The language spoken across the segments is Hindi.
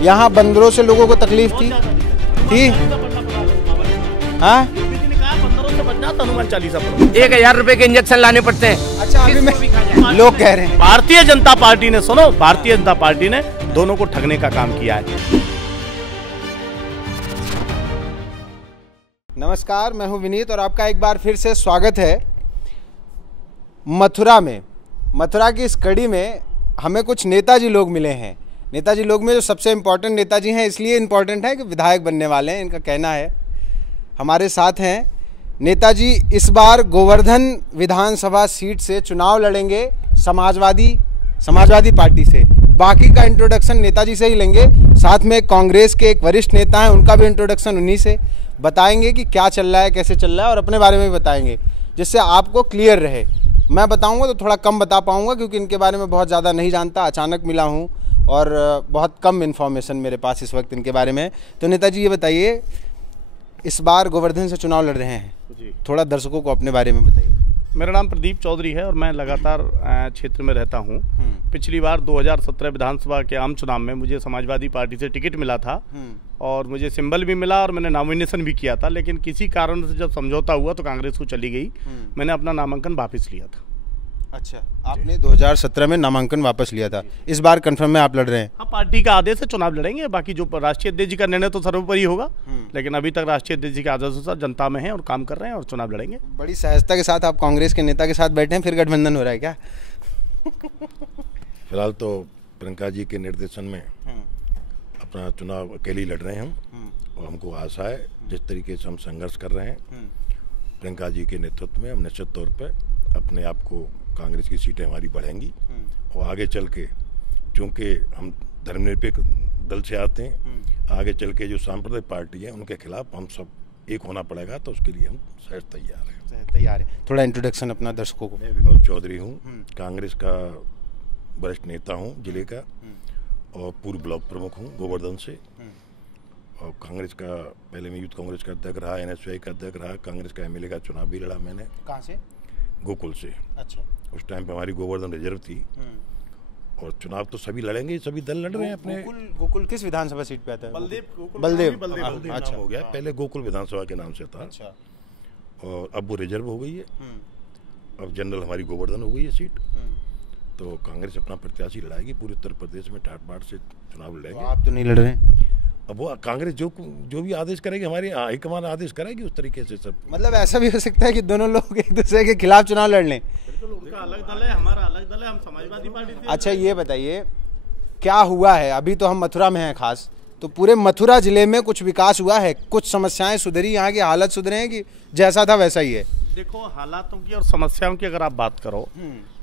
यहाँ बंदरों से लोगों को तकलीफ थी हाँ? 1000 रुपए के इंजेक्शन लाने पड़ते हैं। अच्छा अभी मैं लोग कह रहे हैं भारतीय जनता पार्टी ने, सुनो, भारतीय जनता पार्टी ने दोनों को ठगने का काम किया है। नमस्कार, मैं हूं विनीत और आपका एक बार फिर से स्वागत है। मथुरा में, मथुरा की इस कड़ी में हमें कुछ नेताजी लोग मिले हैं। नेताजी लोग में जो सबसे इम्पोर्टेंट नेताजी हैं, इसलिए इम्पोर्टेंट है कि विधायक बनने वाले हैं, इनका कहना है। हमारे साथ हैं नेताजी, इस बार गोवर्धन विधानसभा सीट से चुनाव लड़ेंगे समाजवादी पार्टी से। बाकी का इंट्रोडक्शन नेताजी से ही लेंगे। साथ में कांग्रेस के एक वरिष्ठ नेता हैं, उनका भी इंट्रोडक्शन उन्हीं से बताएंगे कि क्या चल रहा है, कैसे चल रहा है, और अपने बारे में भी बताएंगे जिससे आपको क्लियर रहे। मैं बताऊंगा तो थोड़ा कम बता पाऊंगा क्योंकि इनके बारे में बहुत ज़्यादा नहीं जानता, अचानक मिला हूं और बहुत कम इन्फॉर्मेशन मेरे पास इस वक्त इनके बारे में। तो नेताजी ये बताइए, इस बार गोवर्धन से चुनाव लड़ रहे हैं जी, थोड़ा दर्शकों को अपने बारे में बताइए। मेरा नाम प्रदीप चौधरी है और मैं लगातार क्षेत्र में रहता हूं। पिछली बार 2017 विधानसभा के आम चुनाव में मुझे समाजवादी पार्टी से टिकट मिला था और मुझे सिंबल भी मिला और मैंने नॉमिनेशन भी किया था, लेकिन किसी कारण से जब समझौता हुआ तो कांग्रेस को चली गई। मैंने अपना नामांकन वापस लिया था। अच्छा, आपने 2017 में नामांकन वापस लिया था, इस बार कंफर्म में आप लड़ रहे हैं? हाँ, पार्टी का आदेश से चुनाव लड़ेंगे। बाकी जो राष्ट्रीय अध्यक्ष जी का निर्णय तो सर्वोपरि होगा, लेकिन अभी तक राष्ट्रीय अध्यक्ष जी के आदेश अनुसार जनता में है और काम कर रहे हैं और चुनाव लड़ेंगे। बड़ी सहजता के साथ आप कांग्रेस के नेता के साथ बैठे हैं, फिर गठबंधन हो रहा है क्या? फिलहाल तो प्रियंका जी के निर्देशन में अपना चुनाव अकेले लड़ रहे हैं हम, और हमको आशा है जिस तरीके से हम संघर्ष कर रहे हैं प्रियंका जी के नेतृत्व में, हम निश्चित तौर पर अपने आप को, कांग्रेस की सीटें हमारी बढ़ेंगी और आगे चल के, चूँकि हम धर्मनिरपेक्ष दल से आते हैं, आगे चल के जो सांप्रदायिक पार्टी है उनके खिलाफ हम सब एक होना पड़ेगा, तो उसके लिए हम सहज तैयार हैं। थोड़ा इंट्रोडक्शन अपना दर्शकों को। मैं विनोद चौधरी हूँ, कांग्रेस का वरिष्ठ नेता हूँ जिले का, और पूर्व ब्लॉक प्रमुख हूँ गोवर्धन से, और कांग्रेस का पहले मैं यूथ कांग्रेस का अध्यक्ष रहा, NSY का अध्यक्ष रहा, कांग्रेस का MLA का चुनाव भी लड़ा मैंने। कहाँ से? गोकुल से। अच्छा। उस टाइम पे हमारी गोवर्धन रिजर्व थी, और चुनाव तो सभी लड़ेंगे, सभी दल लड़ रहे हैं अपने। गोकुल किस विधानसभा सीट पे आता है? बलदेव। अच्छा हो गया, पहले गोकुल विधानसभा के नाम से था। अच्छा। और अब वो रिजर्व हो गई है, अब जनरल हमारी गोवर्धन हो गई है सीट। तो कांग्रेस अपना प्रत्याशी लड़ाएगी, पूरे उत्तर प्रदेश में ठाट बाट से चुनाव लड़ेंगे। आप तो नहीं लड़ रहे हैं? अब वो कांग्रेस जो भी आदेश करेगी, हमारी हाईकमान आदेश करेगी उस तरीके से सब। मतलब ऐसा भी हो सकता है कि दोनों लोग एक दूसरे के खिलाफ चुनाव लड़ लें? उनका अलग दल है, हमारा अलग दल है, हम समाजवादी पार्टी से। अच्छा ये बताइए, क्या हुआ है? अभी तो हम मथुरा में हैं खास, तो पूरे मथुरा जिले में कुछ विकास हुआ है, कुछ समस्याएं सुधरी, यहाँ की हालत सुधरे हैं कि जैसा था वैसा ही है? देखो, हालातों की और समस्याओं की अगर आप बात करो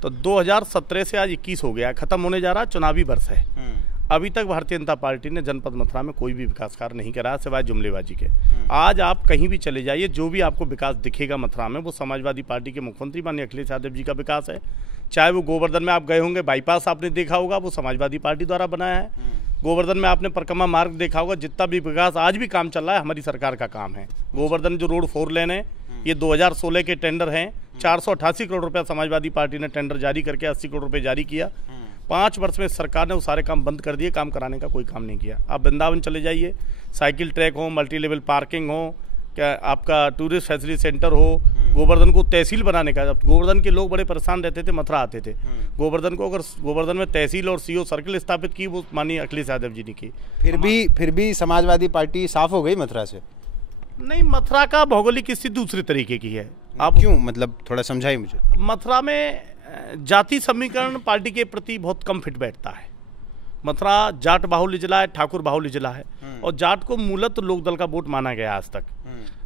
तो 2017 से आज 21 हो गया, खत्म होने जा रहा, चुनावी वर्ष है। अभी तक भारतीय जनता पार्टी ने जनपद मथुरा में कोई भी विकास कार्य नहीं करा सिवाय जुमलेबाजी के। आज आप कहीं भी चले जाइए, जो भी आपको विकास दिखेगा मथुरा में, वो समाजवादी पार्टी के मुख्यमंत्री माननीय अखिलेश यादव जी का विकास है। चाहे वो गोवर्धन में आप गए होंगे, बाईपास आपने देखा होगा, वो समाजवादी पार्टी द्वारा बनाया है। गोवर्धन में आपने परिक्रमा मार्ग देखा होगा, जितना भी विकास आज भी काम चल रहा है हमारी सरकार का काम है। गोवर्धन जो रोड 4 लेन है, ये 2016 के टेंडर हैं। 488 करोड़ रुपया समाजवादी पार्टी ने टेंडर जारी करके 80 करोड़ रुपये जारी किया। 5 वर्ष में सरकार ने वो सारे काम बंद कर दिए, काम कराने का कोई काम नहीं किया। आप वृंदावन चले जाइए, साइकिल ट्रैक हो, मल्टी लेवल पार्किंग हो, क्या आपका टूरिस्ट फैसिलिटी सेंटर हो, गोवर्धन को तहसील बनाने का। अब गोवर्धन के लोग बड़े परेशान रहते थे, मथुरा आते थे। गोवर्धन को, अगर गोवर्धन में तहसील और CO सर्किल स्थापित की, वो माननीय अखिलेश यादव जी ने की। फिर भी समाजवादी पार्टी साफ हो गई मथुरा से? नहीं, मथुरा का भौगोलिक स्थिति दूसरे तरीके की है। आप क्यों, मतलब थोड़ा समझाइए मुझे। मथुरा में जाति समीकरण पार्टी के प्रति बहुत कम फिट बैठता है। मथुरा जाट बाहुल्य जिला है, ठाकुर बाहुल्य जिला है, और जाट को मूलतः लोकदल का वोट माना गया आज तक।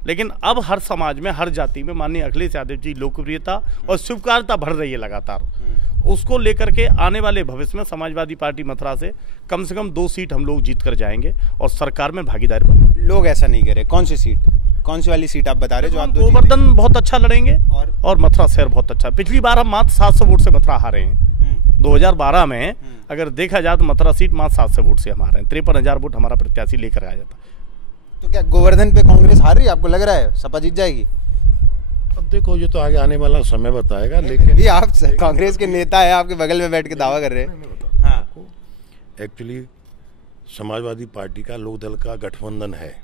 लेकिन अब हर समाज में, हर जाति में माननीय अखिलेश यादव जी लोकप्रियता और स्वीकार्यता बढ़ रही है लगातार। उसको लेकर के आने वाले भविष्य में समाजवादी पार्टी मथुरा से कम 2 सीट हम लोग जीत कर जाएंगे और सरकार में भागीदार बनेंगे। लोग ऐसा नहीं कह रहे। कौन सी सीट, कौन सी वाली सीट आप बता रहे? जो आप गोवर्धन बहुत अच्छा लड़ेंगे और मथुरा शहर बहुत अच्छा। पिछली बार हम मात्र 700 वोट से मथुरा हारे हैं। 2012 में अगर देखा जाए तो मथुरा सीट मात्र 700 वोट से हमारे 53,000 वोट हमारा प्रत्याशी लेकर आया जाता। तो क्या गोवर्धन पे कांग्रेस हार रही है? आपको लग रहा है सपा जीत जाएगी? अब देखो, ये तो आगे आने वाला समय बताएगा। लेकिन भी आप कांग्रेस के नेता है, आपके बगल में बैठ के दावा कर रहे हैं। हाँ, एक्चुअली समाजवादी पार्टी का लोकदल का गठबंधन है।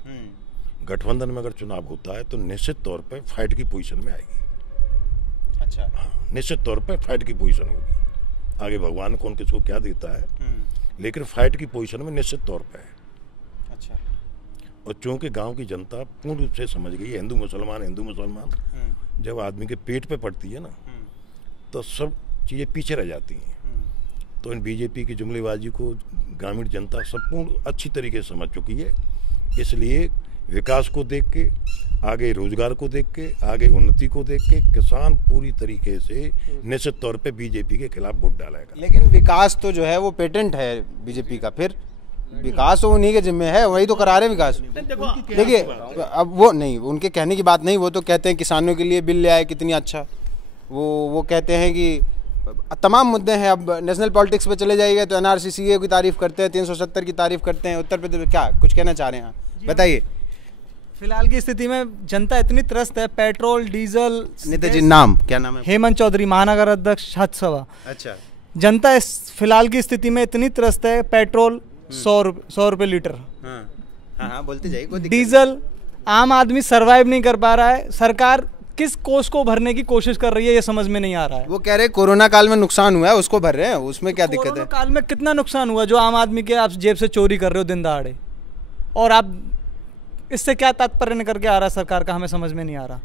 गठबंधन में अगर चुनाव होता है तो निश्चित तौर पे फाइट की पोजीशन में आएगी। अच्छा। हाँ, निश्चित तौर पे फाइट की पोजीशन होगी। आगे भगवान कौन किसको क्या देता है, लेकिन फाइट की पोजीशन में निश्चित तौर पे है। अच्छा। और चूंकि गांव की जनता पूर्ण रूप से समझ गई है, हिंदू मुसलमान जब आदमी के पेट पे पड़ती है ना तो सब चीज़ें पीछे रह जाती हैं। तो इन बीजेपी की जुमलेबाजी को ग्रामीण जनता संपूर्ण अच्छी तरीके से समझ चुकी है। इसलिए विकास को देख के, आगे रोजगार को देख के, आगे उन्नति को देख के किसान पूरी तरीके से निश्चित तौर पे बीजेपी के खिलाफ वोट डालेगा। लेकिन विकास तो जो है वो पेटेंट है बीजेपी का, फिर विकास तो उन्हीं के जिम्मे है, वही तो करा रहे हैं विकास। देखिए अब वो नहीं, उनके कहने की बात नहीं, वो तो कहते हैं किसानों के लिए बिल ले आए कितनी अच्छा, वो कहते हैं कि तमाम मुद्दे हैं। अब नेशनल पॉलिटिक्स पे चले जाइए तो NRCCA की तारीफ करते हैं, 370 की तारीफ करते हैं। उत्तर प्रदेश क्या कुछ कहना चाह रहे हैं, बताइए। फिलहाल की स्थिति में जनता इतनी त्रस्त है, पेट्रोल डीजल। नेताजी नाम क्या नाम है? हेमंत चौधरी, महानगर अध्यक्ष छतसवा। अच्छा। जनता इस फिलहाल की स्थिति में इतनी त्रस्त है, पेट्रोल 100 रुपये लीटर। हाँ, बोलते जाइए। डीजल आम आदमी सरवाइव नहीं कर पा रहा है। सरकार किस कोष को भरने की कोशिश कर रही है ये समझ में नहीं आ रहा है। वो कह रहे हैं कोरोना काल में नुकसान हुआ है उसको भर रहे हैं, उसमें क्या दिक्कत है? कोरोना काल में कितना नुकसान हुआ जो आम आदमी के आप जेब से चोरी कर रहे हो दिन दहाड़े, और आप इससे क्या तात्पर्य निकल के आ रहा है सरकार का, हमें समझ में नहीं आ रहा।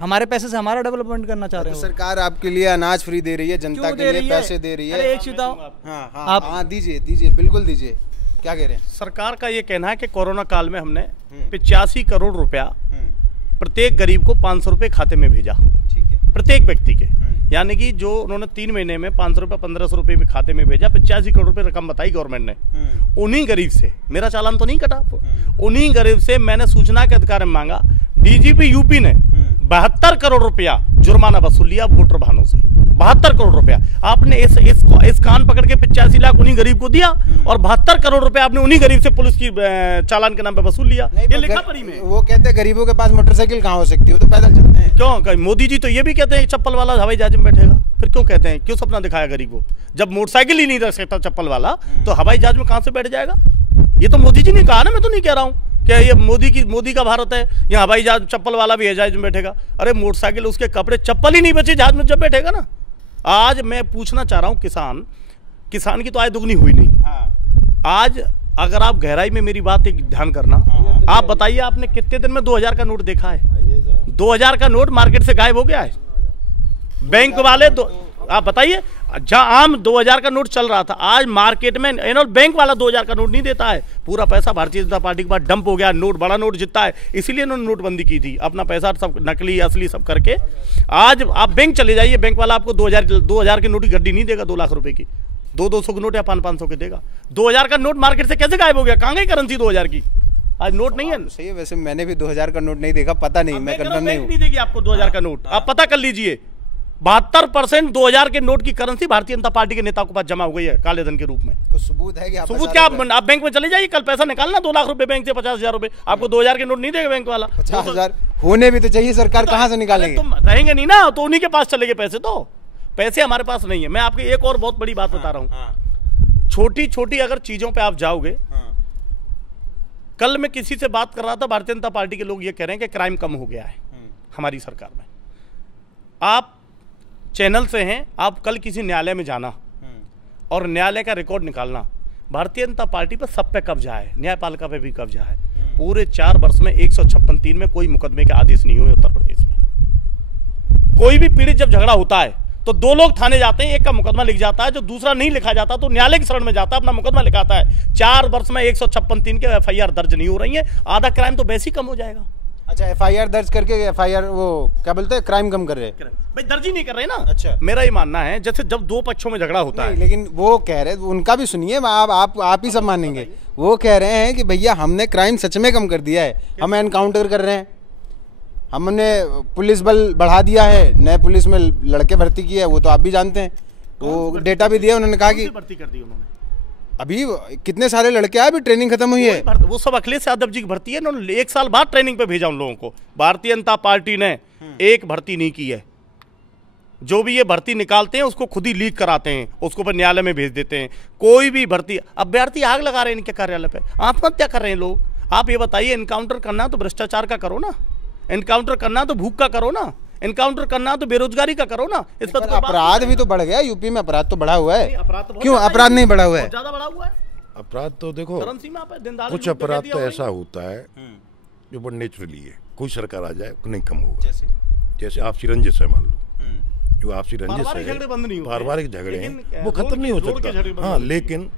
हमारे पैसे से हमारा डेवलपमेंट करना चाह रहे हैं। सरकार आपके लिए अनाज फ्री दे रही है, जनता के लिए पैसे दे रही है। अरे एक चीज बताओ। हाँ, दीजिए बिल्कुल दीजिए। क्या कह रहे हैं? सरकार का ये कहना है कि कोरोना काल में हमने 85 करोड़ रुपया प्रत्येक गरीब को 500 रुपये खाते में भेजा। ठीक है। प्रत्येक व्यक्ति के, यानी कि जो उन्होंने 3 महीने में 500 रुपये 1500 रुपये भी खाते में भेजा, 85 करोड़ रुपये रकम बताई गवर्नमेंट ने। उन्हीं गरीब से, मेरा चालान तो नहीं कटा, उन्हीं गरीब से मैंने सूचना के अधिकार में मांगा। डीजीपी यूपी ने 72 करोड़ रुपया जुर्माना वसूल लिया वोटर वाहनों से। 72 करोड़ रुपया आपने इस कान पकड़ के 85 लाख उन्हीं गरीब को दिया, और 72 करोड़ रुपया आपने उन्हीं गरीब से पुलिस की चालान के नाम पे वसूल लिया। ये लिखा पढ़ी में। वो कहते हैं गरीबों के पास मोटरसाइकिल कहाँ हो सकती है, वो तो पैदल चलते हैं। क्यों? मोदी जी तो ये भी कहते हैं चप्पल वाला हवाई जहाज में बैठेगा, फिर क्यों कहते हैं? क्यों सपना दिखाया गरीब को? जब मोटरसाइकिल ही नहीं रख सकता चप्पल वाला, तो हवाई जहाज में कहाँ से बैठ जाएगा? ये तो मोदी जी ने कहा ना, मैं तो नहीं कह रहा हूँ। क्या ये मोदी का भारत है? यहाँ हवाई जहाज चप्पल वाला भी है जहाज में बैठेगा। अरे मोटरसाइकिल, उसके कपड़े, चप्पल ही नहीं बचे जहाज में जब बैठेगा ना। आज मैं पूछना चाह रहा हूँ, किसान की तो आय दुगनी हुई नहीं। आज अगर आप गहराई में मेरी बात एक ध्यान करना, आप बताइए आपने कितने दिन में 2000 का नोट देखा है? 2000 का नोट मार्केट से गायब हो गया है। बैंक वाले आप बताइए, जहां आम 2000 का नोट चल रहा था, आज मार्केट में बैंक वाला 2000 का नोट नहीं देता है। पूरा पैसा भारतीय जनता पार्टी के पास डंप हो गया। नोट, बड़ा नोट जितना है, इसीलिए उन्होंने नोटबंदी की थी। अपना पैसा सब नकली असली सब करके। आज आप बैंक चले जाइए, बैंक वाला आपको 2000 की नोट की गड्डी नहीं देगा 2 लाख रुपए की। 200 के नोट या 500 के देगा। 2000 का नोट मार्केट से कैसे गायब हो गया? कहाँ गई करेंसी 2000 की? आज नोट नहीं है। सही है, वैसे मैंने भी 2000 का नोट नहीं देखा, पता नहीं, मैं कंफर्म नहीं हूं। नहीं देगी आपको 2000 का नोट, आप पता कर लीजिए। 72% 2000 के नोट की करेंसी भारतीय जनता पार्टी के नेताओं के पास जमा हो गई है काले धन के रूप में। कुछ सबूत है? सबूत क्या? आप बैंक में चले जाइए, कल पैसा निकालना 2 लाख रुपए बैंक से, 50,000 रुपए। आपको 2000 के नोट नहीं देगा बैंक वाला। 50,000 होने भी तो चाहिए, सरकार कहाँ से निकालेगी? तुम रहेंगे नहीं ना, तो उन्हीं के पास चले गए पैसे। तो पैसे हमारे पास नहीं है। मैं आपको एक और बहुत बड़ी बात बता रहा हूँ। छोटी छोटी अगर चीजों पे आप जाओगे, कल मैं किसी से बात कर रहा था, भारतीय जनता पार्टी के लोग ये कह रहे हैं कि क्राइम कम हो गया है हमारी सरकार में। आप चैनल से हैं, आप कल किसी न्यायालय में जाना और न्यायालय का रिकॉर्ड निकालना, भारतीय जनता पार्टी पर सब पे कब्जा है, न्यायपालिका पे भी कब्जा है। पूरे 4 वर्ष में 156 में कोई मुकदमे के आदेश नहीं हुए उत्तर प्रदेश में। कोई भी पीड़ित जब झगड़ा होता है तो 2 लोग थाने जाते हैं, एक का मुकदमा लिख जाता है, जो दूसरा नहीं लिखा जाता तो न्यायालय की शरण में जाता है, अपना मुकदमा लिखाता है। 4 वर्ष में 156 के FIR दर्ज नहीं हो रही है। आधा क्राइम तो वैसे ही कम हो जाएगा। अच्छा, FIR दर्ज करके FIR वो क्या बोलते हैं, क्राइम कम कर रहे हैं भाई, दर्ज ही नहीं कर रहे ना। अच्छा, मेरा ये मानना है, जैसे जब 2 पक्षों में झगड़ा होता है, लेकिन वो कह रहे हैं, उनका भी सुनिए, आप ही सब मानेंगे। वो कह रहे हैं कि भैया हमने क्राइम सच में कम कर दिया है, हम एनकाउंटर कर रहे हैं, हमने पुलिस बल बढ़ा दिया है, नए पुलिस में लड़के भर्ती किए हैं, वो तो आप भी जानते हैं, वो डेटा भी दिया। उन्होंने कहा कि भर्ती कर दी उन्होंने। अभी कितने सारे लड़के आए, अभी ट्रेनिंग खत्म हुई है। वो सब अखिलेश यादव जी की भर्ती है, उन्होंने 1 साल बाद ट्रेनिंग पे भेजा उन लोगों को। भारतीय जनता पार्टी ने एक भर्ती नहीं की है। जो भी ये भर्ती निकालते हैं उसको खुद ही लीक कराते हैं, उसको फिर न्यायालय में भेज देते हैं। कोई भी भर्ती, अभ्यर्थी आग लगा रहे हैं इनके कार्यालय पे, आत्महत्या कर रहे हैं लोग। आप ये बताइए, इनकाउंटर करना तो भ्रष्टाचार का करो ना, इनकाउंटर करना तो भूख का करो ना, इनकाउंटर करना तो बेरोजगारी का करो ना। इस पर अपराध भी तो बढ़ गया, यूपी में अपराध तो बढ़ा हुआ है। अपराध तो क्यों अपराध नहीं बढ़ा हुआ है? ज्यादा बढ़ा हुआ है अपराध तो देखो, चरम सीमा पे, दिन दहाड़े कुछ लूट के अपराध दे तो दिया ऐसा होता है जो बड़ा नेचुरली है, कोई सरकार आ जाए नहीं कम होगा। जैसे आपसी रंजिश है, मान लो जो आपसी रंजिश पारिवारिक झगड़े बंद नहीं है, होते। पारिवारिक झगड़े लेकिन हैं, वो खत्म नहीं हो जोड़ के झगड़े सकता। बंद हाँ, नहीं होते। लेकिन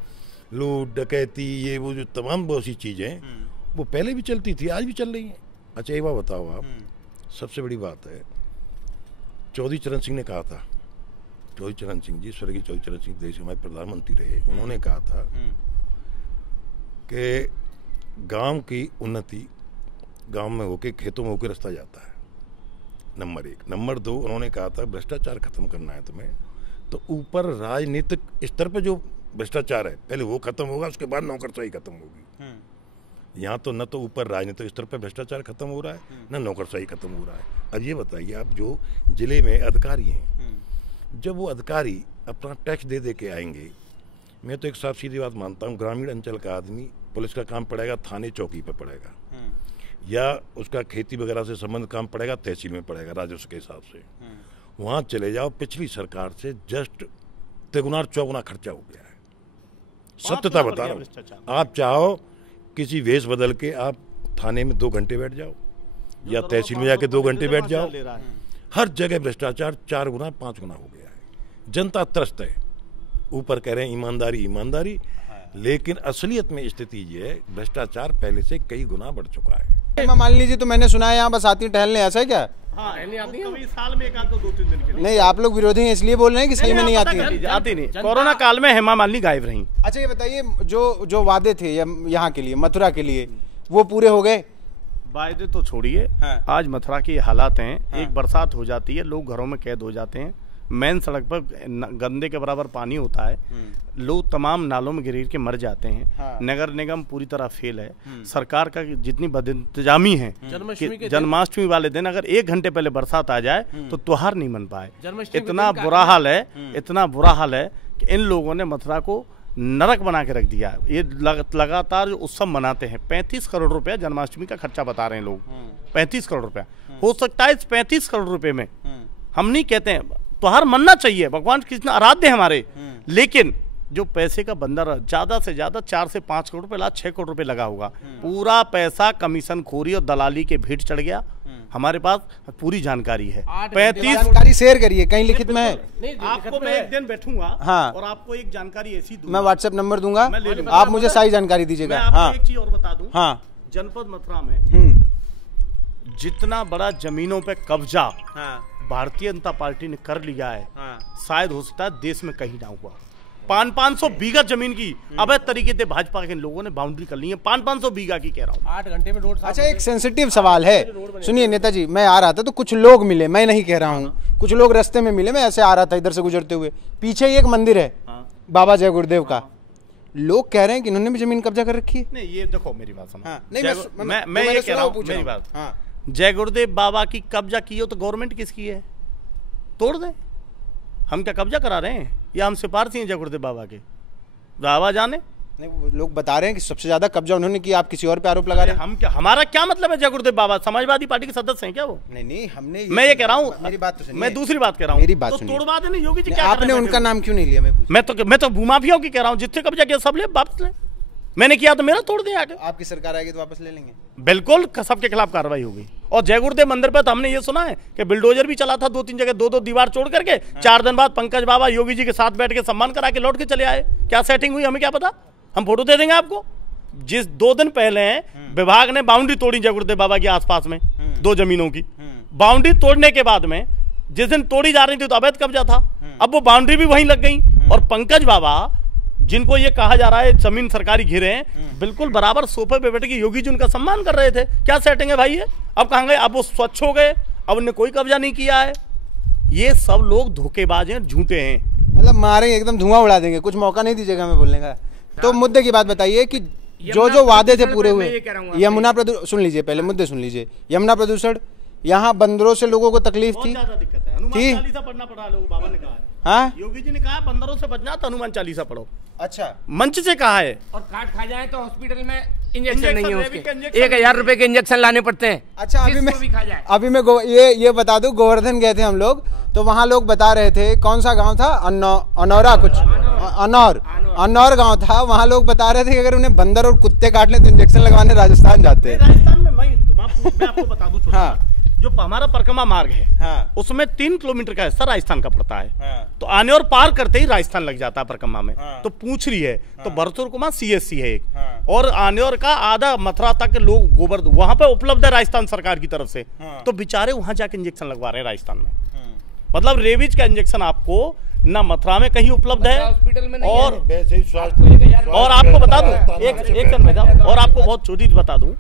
लूट डकैती ये वो जो तमाम बहुत सी चीजें वो पहले भी चलती थी, आज भी चल रही हैं। अच्छा एक बात बताओ आप, सबसे बड़ी बात है, चौधरी चरण सिंह ने कहा था, चौधरी चरण सिंह जी, स्वर्गीय चौधरी चरण सिंह देश के हमारे प्रधानमंत्री रहे, उन्होंने कहा था कि गांव की उन्नति गांव में होके खेतों में होके रास्ता जाता है, नंबर 1। नंबर 2, उन्होंने कहा था भ्रष्टाचार खत्म करना है तुम्हें, तो ऊपर राजनीतिक स्तर पे जो भ्रष्टाचार है पहले वो खत्म होगा, उसके बाद नौकरशाही खत्म होगी। यहाँ तो न तो ऊपर राजनीतिक स्तर पे भ्रष्टाचार खत्म हो रहा है, न नौकरशाही खत्म हो रहा है। अब ये बताइए, आप जो जिले में अधिकारी हैं, जब वो अधिकारी अपना टैक्स दे दे के आएंगे, मैं तो एक साफ सीधी बात मानता हूँ, ग्रामीण अंचल का आदमी पुलिस का काम पड़ेगा थाने चौकी पे पड़ेगा, या उसका खेती वगैरह से संबंध काम पड़ेगा तहसील में पड़ेगा राजस्व के हिसाब से। वहाँ चले जाओ, पिछली सरकार से जस्ट तिगुना चौगुना खर्चा हो गया है, सत्यता बता रहा हूँ। आप चाहो किसी वेश बदल के आप थाने में 2 घंटे बैठ जाओ, या तहसील में जाके 2 घंटे बैठ जाओ, हर जगह भ्रष्टाचार 4 गुना 5 गुना हो गया है। जनता त्रस्त है, ऊपर कह रहे हैं ईमानदारी ईमानदारी, लेकिन असलियत में स्थिति ये है, भ्रष्टाचार पहले से कई गुना बढ़ चुका है। मान लीजिए, तो मैंने सुना है यहाँ बस आती टहलने, ऐसा है क्या? हाँ, कभी साल में 1-2-3 दिन के लिए। नहीं, आप लोग विरोधी हैं इसलिए बोल रहे हैं कि सही में नहीं आती है? आती नहीं, कोरोना काल में हेमा मालिनी गायब रही। अच्छा ये बताइए, जो वादे थे यहाँ के लिए, मथुरा के लिए, वो पूरे हो गए? वायदे तो छोड़िए, हाँ। आज मथुरा की हालात हैं, हाँ। एक बरसात हो जाती है, लोग घरों में कैद हो जाते हैं, मेन सड़क पर गंदे के बराबर पानी होता है, लोग तमाम नालों में गिर के मर जाते हैं। हाँ। नगर निगम पूरी तरह फेल है। सरकार का जितनी बदइंतजामी है, जन्माष्टमी वाले दिन अगर 1 घंटे पहले बरसात आ जाए तो त्योहार नहीं मन पाए। इतना बुरा हाल है, इतना बुरा हाल है कि इन लोगों ने मथुरा को नरक बना के रख दिया है। ये लगातार जो उत्सव मनाते हैं, 35 करोड़ रुपया जन्माष्टमी का खर्चा बता रहे हैं लोग, 35 करोड़ रुपया। हो सकता है इस 35 करोड़ रुपए में, हम नहीं कहते हैं त्योहार मनना चाहिए, भगवान कृष्ण आराध्य हमारे, लेकिन जो पैसे का बंदर ज्यादा से ज्यादा 4 से 5 करोड़ रुपए, 6 करोड़ रुपए लगा होगा, पूरा पैसा कमीशन खोरी और दलाली के भीड़ चढ़ गया। हमारे पास पूरी जानकारी है। 35 जानकारी शेयर करिए, कहीं लिखित में है? आपको मैं एक दिन बैठूंगा, हाँ, और आपको एक जानकारी ऐसी दूंगा, मैं व्हाट्सएप नंबर दूंगा, मैं ले लूंगा। आप मुझे सारी जानकारी दीजिएगा। मैं आपको हाँ एक चीज और बता दूं, हाँ, जनपद मथुरा में जितना बड़ा जमीनों पे कब्जा भारतीय जनता पार्टी ने कर लिया है, शायद हो सकता है देश में कहीं ना हुआ। 500 बीघा जमीन की अवैध तरीके से भाजपा के लोगों ने बाउंड्री कर ली है, 500 बीघा की कह रहा हूँ। 8 घंटे में रोड। अच्छा एक सेंसिटिव सवाल है, सुनिए नेताजी, मैं आ रहा था तो कुछ लोग मिले, मैं नहीं कह रहा हूँ, कुछ लोग रास्ते में मिले, मैं ऐसे आ रहा था इधर से गुजरते हुए, पीछे ही एक मंदिर है बाबा जय गुरुदेव का, लोग कह रहे हैं कि इन्होंने भी जमीन कब्जा कर रखी है। नहीं, ये देखो मेरी बात सुनो। नहीं, मैं ये कह रहा हूँ, मेरी बात, जय गुरुदेव बाबा की कब्जा की हो तो गवर्नमेंट किसकी है? तोड़ दें। हम क्या कब्जा करा रहे हैं, या हम सिफारसी हैं जय गुरुदेव बाबा के? बाबा जाने। नहीं, वो लोग बता रहे हैं कि सबसे ज्यादा कब्जा उन्होंने किया, आप किसी और पे आरोप लगा रहे हैं। हम क्या, हमारा क्या मतलब है? जय गुरुदेव बाबा समाजवादी पार्टी के सदस्य हैं क्या वो? नहीं, हमने मैं ये कह रहा हूँ, मेरी बात तो सुनिए, मैं दूसरी बात कह रहा हूँ, मेरी बात तो सुनिए, तोड़वा देने योगी जी क्या कर आपने रहे हैं? उनका नाम क्यों नहीं लिया? मैं तो भूमाफियाओं की कह रहा हूँ, जिससे कब्जा किया सब ले वापस ले। मैंने किया तो मेरा तोड़ दिया आगे। आपकी सरकार आएगी तो वापस ले लेंगे? बिल्कुल, सबके खिलाफ कार्रवाई होगी। और जय गुरुदेव मंदिर पर तो हमने ये सुना है कि बिल्डोजर भी चला था 2-3 जगह, 2-2 दीवार तोड़ करके। 4 दिन बाद पंकज बाबा योगी जी के साथ बैठ के सम्मान करा के लौट के चले आए। क्या सेटिंग हुई हमें क्या पता, हम फोटो दे देंगे आपको। जिस 2 दिन पहले विभाग ने बाउंड्री तोड़ी जय गुरुदेव बाबा के आसपास में 2 जमीनों की, बाउंड्री तोड़ने के बाद में जिस दिन तोड़ी जा रही थी तो अवैध कब्जा था, अब वो बाउंड्री भी वहीं लग गई। और पंकज बाबा जिनको ये कहा जा रहा है जमीन सरकारी घिरे हैं, बिल्कुल बराबर सोफे पे बैठ के योगी जी उनका सम्मान कर रहे थे। क्या सेटिंग है भाई ये? अब कहाँ गए? अब वो स्वच्छ हो गए, अब उन्होंने कोई कब्जा नहीं किया है। ये सब लोग धोखेबाज हैं, झूठे हैं। मतलब मारेंगे, एकदम धुआं उड़ा देंगे, कुछ मौका नहीं दीजिएगा हमें बोलने का। तो मुद्दे की बात बताइए कि जो वादे थे पूरे हुए, यमुना प्रदूषण, सुन लीजिए पहले मुद्दे सुन लीजिए। यमुना प्रदूषण, यहाँ बंदरों से लोगों को तकलीफ बहुत थी। ज्यादा दिक्कत है। हनुमान थी? चालीसा पढ़ना पड़ा लोगों, बाबा ने कहा है। हाँ योगी जी ने कहा बंदरों से बचना तो हनुमान चालीसा पढ़ो, अच्छा मंच से कहा है। और कार्ड खा जाए तो हॉस्पिटल में इंजेक्शन इंजेक्शन, नहीं है रेबीज का उसके, इंजेक्शन 1000 रुपए के इंजेक्शन लाने पड़ते हैं। अच्छा अभी किसको भी खा जाए। ये बता दूं, गोवर्धन गए थे हम लोग, तो वहाँ लोग बता रहे थे, कौन सा गांव था, अनौरा कुछ, अनौर गांव था, वहाँ लोग बता रहे थे कि अगर उन्हें बंदर और कुत्ते काट ले तो इंजेक्शन लगवाने राजस्थान जाते हैं। राजस्थान में मैं आपको बता दूं छोटा हाँ। जो हमारा परिक्रमा मार्ग है हाँ उसमें 3 किलोमीटर का हिस्सा राजस्थान का पड़ता है। हाँ। तो आने और पार करते ही राजस्थान लग जाता है परिक्रमा में। हाँ। तो पूछ रही है तो भरतपुर कुमार CSC है एक, हाँ। और आने और का आधा मथुरा तक लोग गोबर वहां पे उपलब्ध है राजस्थान सरकार की तरफ से। हाँ। तो बेचारे वहां जाके इंजेक्शन लगवा रहे हैं राजस्थान में। मतलब रेबीज का इंजेक्शन आपको ना मथुरा में कहीं उपलब्ध है, हॉस्पिटल में नहीं और है। वैसे ही स्वास्थ्य और आपको बता दूं एक सेकंड भेजा, और आपको बहुत छोटी चीज बता दूं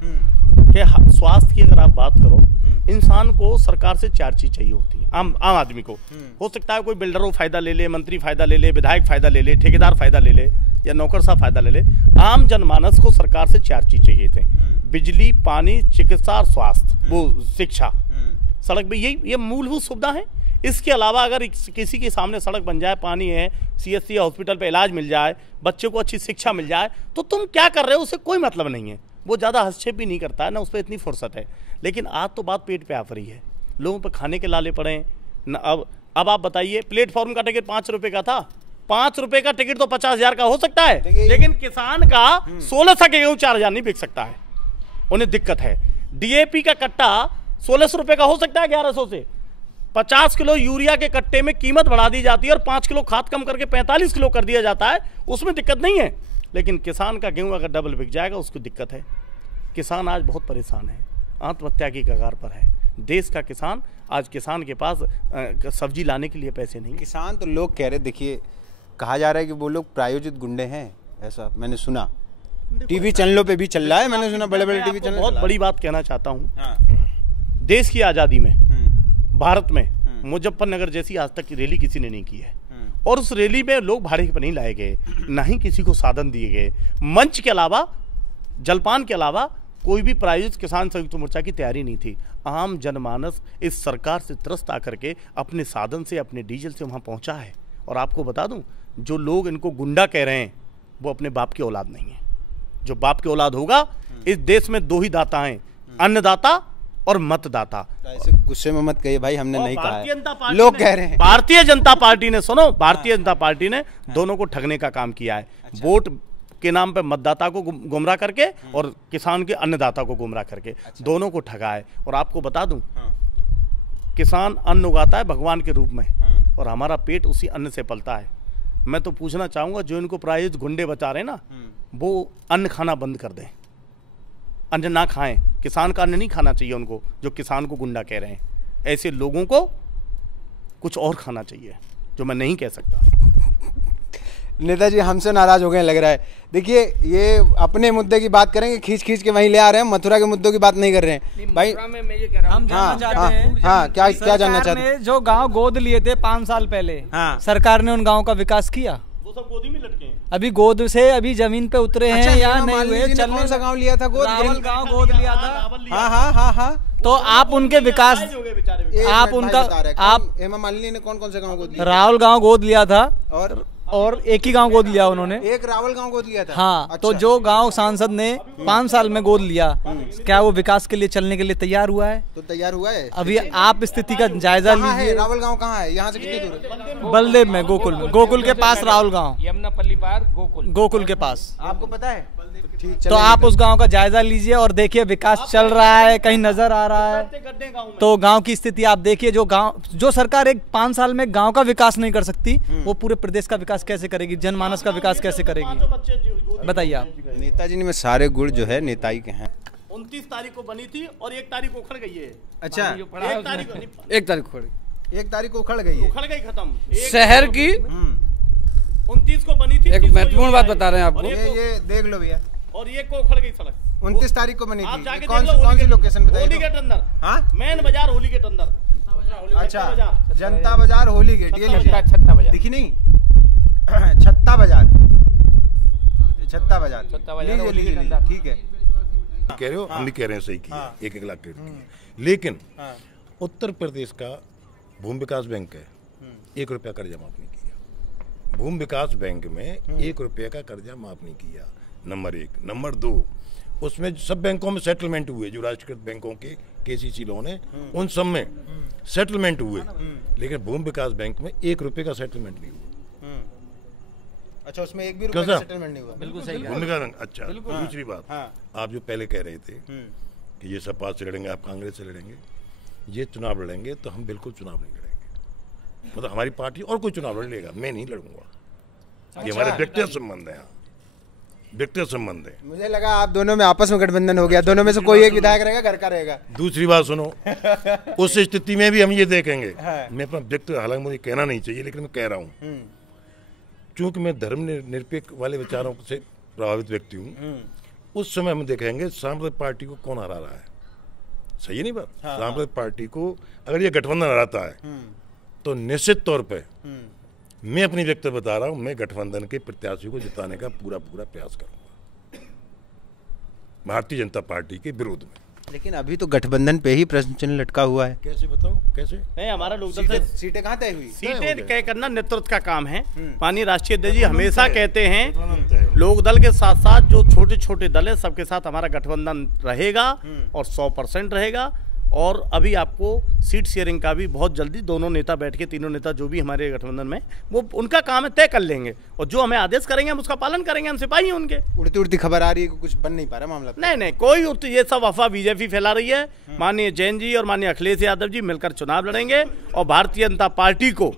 कि स्वास्थ्य की अगर आप बात करो, इंसान को सरकार से 4 चीज चाहिए होती है। आम आदमी को हो सकता है कोई बिल्डर वो फायदा ले ले, मंत्री फायदा ले ले, विधायक फायदा ले ले, ठेकेदार फायदा ले ले, या नौकर साहब फायदा ले ले। आम जनमानस को सरकार से 4 चीज चाहिए थे, बिजली, पानी, चिकित्सा और स्वास्थ्य, वो शिक्षा, सड़क भी, ये मूलभूत सुविधा है। इसके अलावा अगर किसी के सामने सड़क बन जाए, पानी है, CSC हॉस्पिटल पे इलाज मिल जाए, बच्चे को अच्छी शिक्षा मिल जाए, तो तुम क्या कर रहे हो उससे कोई मतलब नहीं है। वो ज़्यादा हस्तक्षेप भी नहीं करता है ना, उस पर इतनी फुर्सत है। लेकिन आज तो बात पेट पे आ रही है, लोगों पर खाने के लाले पड़े न। अब आप बताइए, प्लेटफॉर्म का टिकट 5 रुपये का था, 5 रुपये का टिकट तो 50,000 का हो सकता है, लेकिन किसान का 1600 के गेहूँ 4000 नहीं बिक सकता है, उन्हें दिक्कत है। DAP का कट्टा 1600 रुपये का हो सकता है 1100 से। 50 किलो यूरिया के कट्टे में कीमत बढ़ा दी जाती है और 5 किलो खाद कम करके 45 किलो कर दिया जाता है, उसमें दिक्कत नहीं है। लेकिन किसान का गेहूं अगर डबल बिक जाएगा उसको दिक्कत है। किसान आज बहुत परेशान है, आत्महत्या की कगार पर है। देश का किसान आज, किसान के पास सब्जी लाने के लिए पैसे नहीं। किसान तो लोग कह रहे, देखिए कहा जा रहा है कि वो लोग प्रायोजित गुंडे हैं, ऐसा मैंने सुना, टीवी चैनलों पे भी चल रहा है, मैंने सुना बड़े बड़े टीवी चैनल। बहुत बड़ी बात कहना चाहता हूँ, हाँ। देश की आज़ादी में भारत में मुजफ्फरनगर जैसी आज तक रैली किसी ने नहीं की है, और उस रैली में लोग भाड़े पर नहीं लाए गए, ना ही किसी को साधन दिए गए। मंच के अलावा, जलपान के अलावा कोई भी प्रायोजित किसान संयुक्त मोर्चा की तैयारी नहीं थी। आम जनमानस इस सरकार से त्रस्त आकर के अपने साधन से, अपने डीजल से वहाँ पहुँचा है। और आपको बता दूँ, जो लोग इनको गुंडा कह रहे हैं वो अपने बाप की औलाद नहीं है। जो बाप की औलाद होगा, इस देश में 2 ही दाता हैं, अन्नदाता और मतदाता। ऐसे गुस्से में मत कहिए भाई, हमने नहीं कहा भारतीय जनता है, पार्टी लोग ने- कह रहे हैं। भारतीय जनता पार्टी ने, सुनो, भारतीय जनता पार्टी ने दोनों को ठगने का काम किया है। वोट के नाम पे मतदाता को गुमराह करके और किसान के अन्नदाता को गुमराह करके, दोनों को ठगा है। और आपको बता दूं, किसान अन्न उगाता है भगवान के रूप में, और हमारा पेट उसी अन्न से पलता है। मैं तो पूछना चाहूंगा, जो इनको प्रायोजित गुंडे बचा रहे हैं ना, वो अन्न खाना बंद कर दें, अन्न ना खाएं। किसान का अन्न नहीं खाना चाहिए उनको, जो किसान को गुंडा कह रहे हैं। ऐसे लोगों को कुछ और खाना चाहिए, जो मैं नहीं कह सकता। नेताजी हमसे नाराज हो गए लग रहा है। देखिए, ये अपने मुद्दे की बात करेंगे, खींच खींच के वहीं ले आ रहे हैं, मथुरा के मुद्दों की बात नहीं कर रहे हैं भाई। में मैं ये कह रहा हूँ, हम जानना चाहते हैं, हाँ, क्या जानना चाहते हैं? सरकार ने जो गांव गोद लिए थे 5 साल पहले, हाँ। सरकार ने उन गांव का विकास किया? वो सब गोदी में लटके हैं। अभी गोद से अभी जमीन पे उतरे हैं या नहीं हुए? कौन सा गांव लिया था गोद? रावल गांव गोद लिया था। हाँ हाँ हाँ हाँ। तो आप उनके विकास, आप उनका, आप हेमा मालिनी ने कौन कौन से गांव गोद लिया? रावल गांव गोद लिया था, और एक ही गांव गोद लिया उन्होंने। एक रावल गांव गोद लिया था। हाँ। अच्छा। तो जो गांव सांसद ने 5 साल में गोद लिया, क्या वो विकास के लिए चलने के लिए तैयार हुआ है? तो तैयार हुआ है। अभी आप स्थिति का जायजा कहाँ है लीजिए। रावल गांव? कहाँ है? यहाँ से कितनी दूर है? बलदेव में, गोकुल में, गोकुल के पास रावल गांव, यमुनापल्ली पार गोकुल, गोकुल के पास। आपको पता है? ठीक, तो चलिए। आप उस गांव का जायजा लीजिए और देखिए विकास चल रहा है, कहीं नजर आ रहा है? तो गांव की स्थिति आप देखिए। जो सरकार एक 5 साल में गांव का विकास नहीं कर सकती, वो पूरे प्रदेश का विकास कैसे करेगी, जनमानस का विकास कैसे करेगी? बताइए आप। नेताजी ने में सारे गुण जो है नेताई के हैं। 29 तारीख को बनी थी और 1 तारीख को उखड़ गई है। अच्छा, जो पढ़ा है 1 तारीख को 1 तारीख को पड़ी। 1 तारीख को उखड़ गई है। उखड़ गई, खत्म। शहर की 29 को बनी थी। एक 30 को महत्वपूर्ण बात यूरिया बता रहे हैं और आपको। एक को- ये देख लो भैया, और ये को उखड़ गई सड़क। 29 तारीख को बनी आप थी। जाके कौन देख लो, सी लोकेशन होली बताइए? गेट अंदर, हाँ, मेन बाजार होली गेट अंदर। अच्छा, जनता बाजार होली गेट, ये लीजिए। छत्ता बाजार, दिखी नहीं? छत्ता बाजार, छत्ता बाजार, छत्ता बाजार, लीजिए होली लीजिए गेट लीजिए, अंदर। ठीक है। कह रहे हो, हम भी कह रहे हैं सही किया, 1-1 लाख करोड़ की। लेकिन उत्तर प्रदेश का भूमि विकास बैंक है, 1 रुपया कर्जा माफ नहीं किया। भूमि विकास बैंक में 1 रुपये का कर्जा माफ नहीं किया, नंबर 1। नंबर 2, उसमें सब बैंकों में सेटलमेंट हुए, जो राष्ट्रीयकृत बैंकों के KCC लोन है उन सब में सेटलमेंट हुए, लेकिन भूमि विकास बैंक में 1 रुपये का सेटलमेंट नहीं हुआ। अच्छा, उसमें 1 भी रुपया का सेटलमेंट नहीं हुआ। बिल्कुल सही भूमि का रंग। अच्छा, दूसरी बात, आप जो पहले कह रहे थे कि ये सपा से लड़ेंगे, आप कांग्रेस से लड़ेंगे, ये चुनाव लड़ेंगे, तो हम बिल्कुल चुनाव नहीं लड़ेंगे। मतलब हमारी पार्टी और कोई चुनाव लड़ लेगा, मैं नहीं लड़ूंगा। ये हमारे व्यक्तिगत संबंध है, व्यक्तिगत संबंध है। मुझे लगा आप दोनों में आपस में गठबंधन हो गया, दोनों में से कोई एक विधायक रहेगा, घर का रहेगा। दूसरी बात सुनो, उस स्थिति में भी हम ये देखेंगे, मैं अपना व्यक्तिगत, हालांकि मुझे कहना नहीं चाहिए लेकिन मैं कह रहा हूँ, चूंकि मैं धर्म निरपेक्ष वाले विचारों से प्रभावित व्यक्ति हूँ, उस समय हम देखेंगे सांप्रदायिक पार्टी को कौन हरा रहा है। सही है नहीं बात? सांप्रदायिक पार्टी को अगर ये गठबंधन हराता है तो निश्चित तौर पे मैं अपनी व्यक्ति बता रहा हूं, मैं गठबंधन के प्रत्याशी को जिताने का पूरा प्रयास करूंगा भारतीय जनता पार्टी के विरोध में। लेकिन अभी तो गठबंधन पे ही प्रश्न चिन्ह लटका हुआ है। कैसे बताओ, कैसे? नहीं, हमारा लोकदल से सीटें कहाँ तय हुई? सीटें तय करना नेतृत्व का काम है। माननीय राष्ट्रीय अध्यक्ष जी हमेशा कहते हैं लोकदल के साथ साथ जो छोटे छोटे दल है सबके साथ हमारा गठबंधन रहेगा और 100% रहेगा। और अभी आपको सीट शेयरिंग का भी बहुत जल्दी दोनों नेता बैठ के, तीनों नेता जो भी हमारे गठबंधन में, वो उनका काम है, तय कर लेंगे और जो हमें आदेश करेंगे हम उसका पालन करेंगे, हम सिपाही हैं उनके। उड़ती उड़ती खबर आ रही है कि कुछ बन नहीं पा रहा मामला। नहीं, कोई ये सब अफवाह बीजेपी फैला रही है। माननीय जैन जी और माननीय अखिलेश यादव जी मिलकर चुनाव लड़ेंगे और भारतीय जनता पार्टी को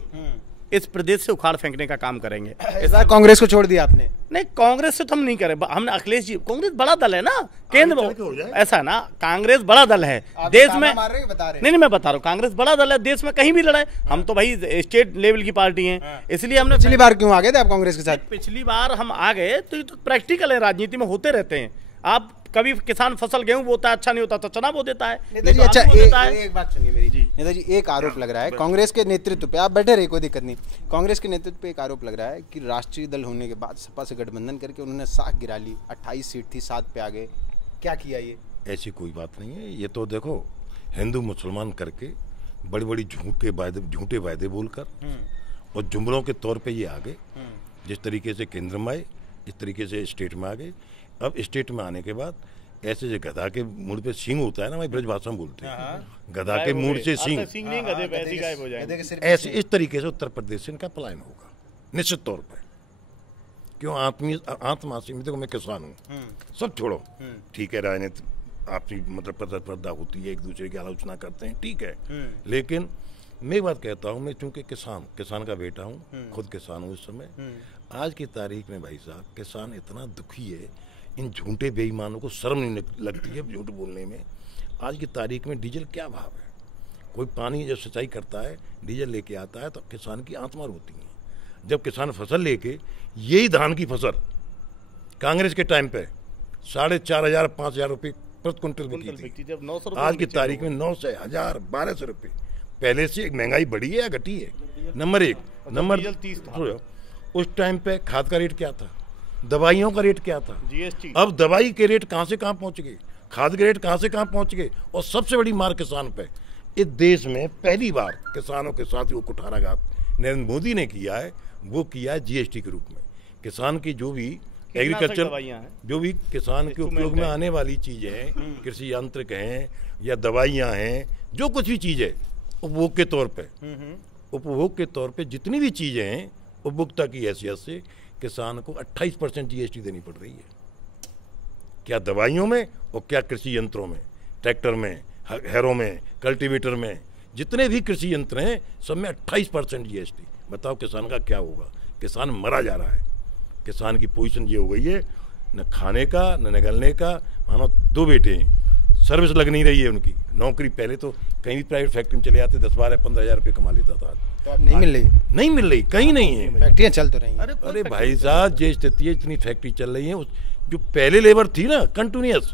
इस प्रदेश से उखाड़ फेंकने का काम करेंगे। इस बार कांग्रेस को छोड़ दिया आपने? नहीं, कांग्रेस से तो हम नहीं करें। हमने अखिलेश जी, कांग्रेस बड़ा दल है ना, केंद्र, ऐसा है ना, कांग्रेस बड़ा दल है देश में। नहीं, मैं बता रहा हूँ, कांग्रेस बड़ा दल है, देश में कहीं भी लड़े। हम तो भाई स्टेट लेवल की पार्टी हैं, इसलिए हमने। पिछली बार क्यों आ गए थे आप कांग्रेस के साथ? पिछली बार हम आ गए तो ये तो प्रैक्टिकल है, राजनीति में होते रहते हैं। आप कभी किसान फसल गेहूं बोता है, अच्छा नहीं होता तो चना बो देता है। नेताजी, अच्छा एक बात सुनिए मेरी। नेताजी, एक आरोप लग रहा है कांग्रेस के नेतृत्व पे, आप बैठे रहे, कोई दिक्कत नहीं। कांग्रेस के नेतृत्व पे एक आरोप लग रहा है कि राष्ट्रीय दल होने के बाद सपा से गठबंधन करके उन्होंने साख गिरा ली, 28 सीट थी 7 पे आ गए। क्या किया ये? ऐसी कोई बात नहीं है। ये तो देखो, हिंदू मुसलमान करके बड़ी बड़ी झूठे वायदे बोलकर और जुमलों के तौर पे ये आ गए। जिस तरीके से केंद्र में आए, इस तरीके से स्टेट में आ गए। अब स्टेट में आने के बाद ऐसे जो गधा के मुड़ पे सींग होता है ना, ब्रज भाषा में बोलते हैं, गधा के मुड़ से सींग, ऐसे इस तरीके से उत्तर प्रदेश से इनका पलायन होगा निश्चित तौर पर। क्यों? आत्मासी में देखो, मैं किसान हूँ, सब छोड़ो, ठीक है, राजनीति आपसी मतलब प्रतिस्पर्धा होती है, एक दूसरे की आलोचना करते हैं, ठीक है, लेकिन मैं एक बात कहता हूँ, मैं चूंकि किसान का बेटा हूँ, खुद किसान हूँ इस समय। आज की तारीख में भाई साहब, किसान इतना दुखी है, इन झूठे बेईमानों को शर्म नहीं लगती है झूठ बोलने में। आज की तारीख में डीजल क्या भाव है? कोई पानी जब सिंचाई करता है, डीजल लेके आता है तो किसान की आत्मा रोती है। जब किसान फसल लेके, यही धान की फसल कांग्रेस के टाइम पे 4,500 5,000 रुपये प्रति क्विंटल बिकी थी, आज की तारीख में 900 1000 1200 रुपये। पहले से एक महंगाई बढ़ी है या घटी है? नंबर 1। नंबर, उस टाइम पे खाद का रेट क्या था, दवाइयों का रेट क्या था, जीएसटी। अब दवाई के रेट कहाँ से कहाँ पहुँच गए, खाद के रेट कहाँ से कहाँ पहुँच गए। और सबसे बड़ी मार किसान पे। इस देश में पहली बार किसानों के साथ वो कुठाराघात नरेंद्र मोदी ने किया है, वो किया है जीएसटी के रूप में। किसान की जो भी एग्रीकल्चर, जो भी किसान के उपयोग में आने वाली चीजें हैं, कृषि यंत्र हैं या दवाइयाँ हैं, जो कुछ भी चीज़ है उपभोग के तौर पे जितनी भी चीजें हैं, उपभोक्ता की हैसियत से किसान को 28% जीएसटी देनी पड़ रही है। क्या दवाइयों में और क्या कृषि यंत्रों में, ट्रैक्टर में, हैरों में, कल्टीवेटर में, जितने भी कृषि यंत्र हैं सब में 28% जीएसटी। बताओ किसान का क्या होगा? किसान मरा जा रहा है। किसान की पोजीशन ये हो गई है, न खाने का न निकलने का। मानो 2 बेटे हैं, सर्विस लग नहीं रही है उनकी नौकरी। पहले तो कहीं भी प्राइवेट फैक्ट्री में चले जाते, 10-12-15 हज़ार रुपये कमा लेता था। तो अब नहीं मिल रही? नहीं मिल रही, कहीं नहीं है। फैक्ट्रियाँ चल तो रही हैं। अरे भाई साहब, ये स्थिति है, इतनी फैक्ट्री चल रही है, जो पहले लेबर थी ना कंटिन्यूअस,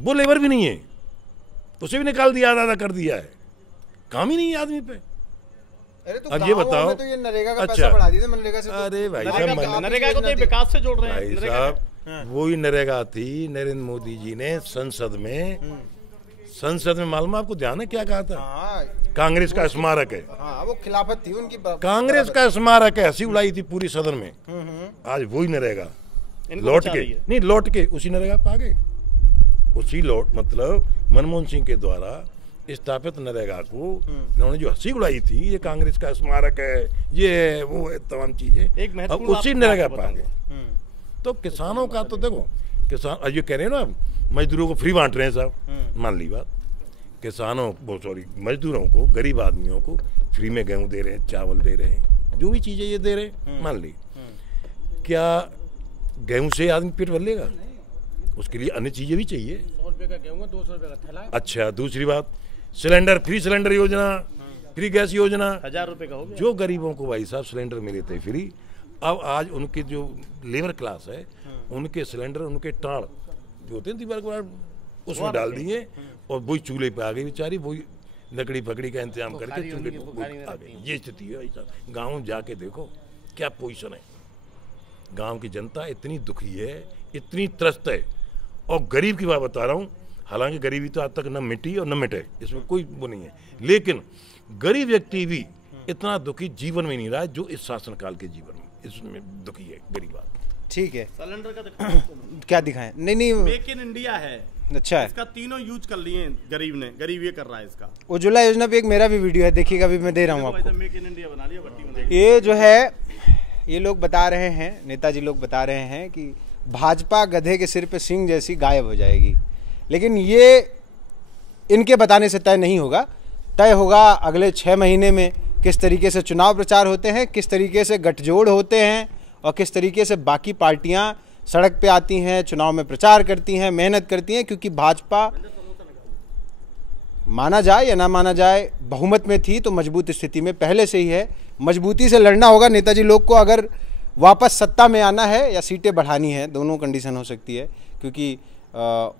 वो लेबर भी नहीं है, उसे भी निकाल दिया, आधा कर दिया है, काम ही नहीं है आदमी पे। अरे तो अब ये बताओ, तो ये नरेगा का अच्छा, पैसा बढ़ा दिया मनरेगा से। अरे भाई साहब, नरेगा को तो विकास से जोड़ रहे हैं भाई साहब, वही नरेगा थी। नरेंद्र मोदी जी ने संसद में मालूम आपको ध्यान है क्या कहा था? कांग्रेस का स्मारक है। वो खिलाफत थी उनकी। कांग्रेस का स्मारक है, हंसी उड़ाई थी पूरी सदन में। आज वही नरेगा लौट के नहीं, लौट के उसी नरेगा पे आ गए। उसी मतलब मनमोहन सिंह के द्वारा स्थापित नरेगा को उन्होंने जो हंसी उड़ाई थी, ये कांग्रेस का स्मारक है, ये है, वो है, तमाम चीजें, अब उसी नरेगा पे आ गए। तो किसानों का तो देखो, किसान ये कह रहे हैं ना मजदूरों को फ्री बांट रहे हैं साहब, मान ली बात। किसानों मजदूरों को, गरीब आदमियों को फ्री में गेहूं दे रहे हैं, चावल दे रहे हैं, जो भी चीजें ये दे रहे हैं, मान ली। क्या गेहूं से आदमी पेट भर लेगा? उसके लिए अन्य चीजें भी चाहिए। 100 रुपए का गेहूं, 200 रुपए का थैला। अच्छा, दूसरी बात, सिलेंडर, फ्री सिलेंडर योजना, फ्री गैस योजना, 1000 रुपए का हो गया। जो गरीबों को भाई साहब सिलेंडर मिले थे फ्री, अब आज उनके जो लेबर क्लास है, उनके सिलेंडर, उनके टाड़ जो होते हैं दीवार के बाद उसमें डाल दिए, और वही चूल्हे पे आ गई बेचारी, वही लकड़ी फकड़ी का इंतजाम करके चूल्हे पे आ गई। ये स्थिति है भाई साहब। गाँव जाके देखो क्या पोजीशन है। गांव की जनता इतनी दुखी है, इतनी त्रस्त है। और गरीब की बात बता रहा हूँ, हालांकि गरीबी तो आज तक न मिटी और न मिटे, इसमें कोई वो नहीं है, लेकिन गरीब व्यक्ति भी इतना दुखी जीवन में नहीं रहा जो इस शासनकाल के जीवन में, इसमें दुखी है गरीब आदमी। ठीक है, सिलेंडर का दिखाओ। क्या दिखाएं? नहीं मेक इन इंडिया है। अच्छा है, इसका तीनों यूज कर लिए गरीब ने, गरीब ये कर रहा है इसका। उज्ज्वला योजना पे एक मेरा भी वीडियो है, देखिएगा, अभी मैं दे रहा हूँ आपको। मेक इन इंडिया बना लिया, भट्टी बना। ये जो है, ये लोग बता रहे हैं, नेताजी लोग बता रहे हैं कि भाजपा गधे के सिर पे सींग जैसी गायब हो जाएगी, लेकिन ये इनके बताने से तय नहीं होगा। तय होगा अगले 6 महीने में किस तरीके से चुनाव प्रचार होते हैं, किस तरीके से गठजोड़ होते हैं, और किस तरीके से बाकी पार्टियां सड़क पे आती हैं, चुनाव में प्रचार करती हैं, मेहनत करती हैं। क्योंकि भाजपा, माना जाए या ना माना जाए, बहुमत में थी तो मजबूत स्थिति में पहले से ही है। मजबूती से लड़ना होगा नेताजी लोग को, अगर वापस सत्ता में आना है या सीटें बढ़ानी है, दोनों कंडीशन हो सकती है। क्योंकि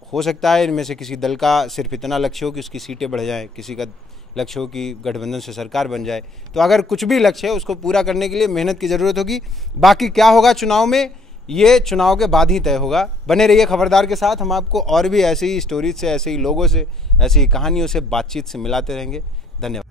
हो सकता है इनमें से किसी दल का सिर्फ इतना लक्ष्य हो कि उसकी सीटें बढ़ जाएं, किसी का लक्ष्य हो कि गठबंधन से सरकार बन जाए। तो अगर कुछ भी लक्ष्य है, उसको पूरा करने के लिए मेहनत की ज़रूरत होगी। बाकी क्या होगा चुनाव में, ये चुनाव के बाद ही तय होगा। बने रहिए खबरदार के साथ, हम आपको और भी ऐसे ही स्टोरीज से, ऐसे ही लोगों से, ऐसी ही कहानियों से, बातचीत से मिलाते रहेंगे। धन्यवाद।